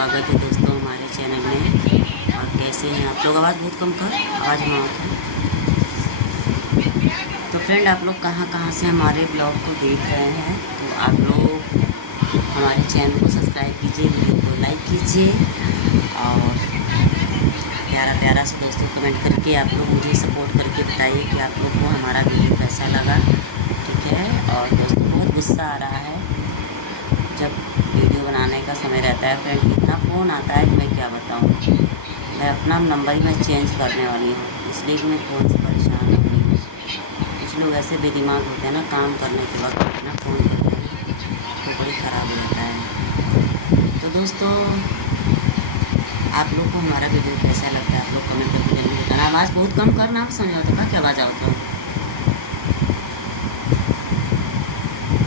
स्वागत है दोस्तों हमारे चैनल में। और कैसे हैं आप लोग? आवाज़ बहुत कम कर, आवाज़ में आता है। तो फ्रेंड, आप लोग कहाँ कहाँ से हमारे ब्लॉग को देख रहे हैं, तो आप लोग हमारे चैनल को सब्सक्राइब कीजिए, वीडियो को लाइक कीजिए और प्यारा प्यारा से दोस्तों कमेंट करके आप लोग मुझे सपोर्ट करके बताइए कि आप लोग को हमारा वीडियो कैसा लगा। ठीक है। और दोस्तों, बहुत गुस्सा आ रहा है जब वीडियो बनाने का समय रहता है फ्रेंड, इतना फ़ोन आता है कि मैं क्या बताऊँ। मैं अपना नंबर ही मैं चेंज करने वाली हूँ, इसलिए कि मैं फ़ोन से परेशान हो रही हूँ। कुछ लोग ऐसे बेदिमाग होते हैं ना, काम करने के वक्त अपना फ़ोन करते हैं तो बड़ी ख़राब हो जाता है। तो दोस्तों, आप लोग को हमारा वीडियो कैसा लगता है आप लोग कमेंट करके जरूर बताना। आवाज़ बहुत कम करना, समझाता था क्या आवाज़ आवत हो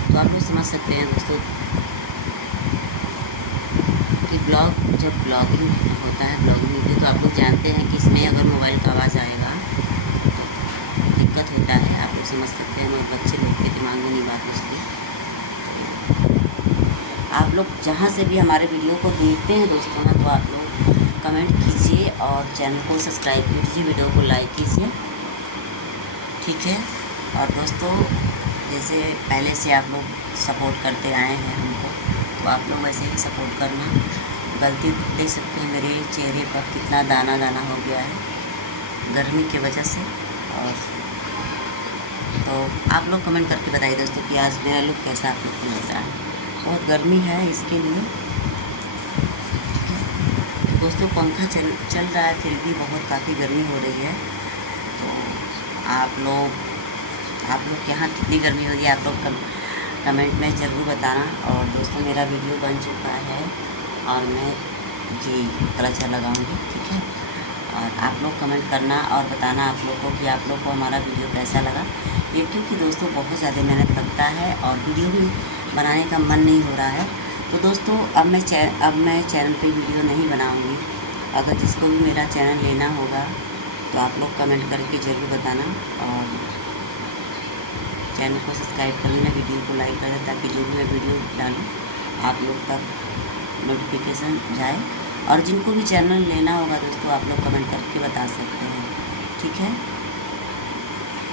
तो आप लोग समझ सकते हैं दोस्तों कि जब ब्लॉगिंग होता है, ब्लॉगिंग वीडियो, तो आप लोग जानते हैं कि इसमें अगर मोबाइल का आवाज़ आएगा तो दिक्कत होता है। आप लोग समझ सकते हैं, मगर बच्चे लोग के दिमाग में नहीं बात घुसती। आप लोग जहाँ से भी हमारे वीडियो को देखते हैं दोस्तों ना, तो आप लोग कमेंट कीजिए और चैनल को सब्सक्राइब कीजिए, वीडियो को लाइक कीजिए। ठीक है। और दोस्तों, जैसे पहले से आप लोग सपोर्ट करते आए हैं हमको, तो आप लोग वैसे ही सपोर्ट करना। गलती देख सकते हैं मेरे चेहरे पर कितना दाना दाना हो गया है गर्मी की वजह से। और तो आप लोग कमेंट करके बताइए दोस्तों कि आज मेरा लुक कैसा आप लोग को लग रहा है। बहुत गर्मी है, इसके लिए दोस्तों पंखा चल रहा है, फिर भी बहुत काफ़ी गर्मी हो रही है। तो आप लोग के यहाँ कितनी गर्मी हो रही है आप लोग कमेंट में ज़रूर बताना। और दोस्तों, मेरा वीडियो बन चुका है और मैं जी कलर लगाऊंगी। ठीक है। और आप लोग कमेंट करना और बताना आप लोग को कि आप लोग को हमारा वीडियो कैसा लगा। ये क्योंकि दोस्तों बहुत ज़्यादा मेहनत लगता है और वीडियो भी बनाने का मन नहीं हो रहा है। तो दोस्तों, अब मैं चैनल पे वीडियो नहीं बनाऊंगी। अगर जिसको भी मेरा चैनल लेना होगा तो आप लोग कमेंट करके ज़रूर बताना और चैनल को सब्सक्राइब कर लेना, वीडियो को लाइक कर दें, ताकि जो भी मैं वीडियो डालूँ आप लोग तक नोटिफिकेशन जाए। और जिनको भी चैनल लेना होगा दोस्तों, आप लोग कमेंट करके बता सकते हैं। ठीक है।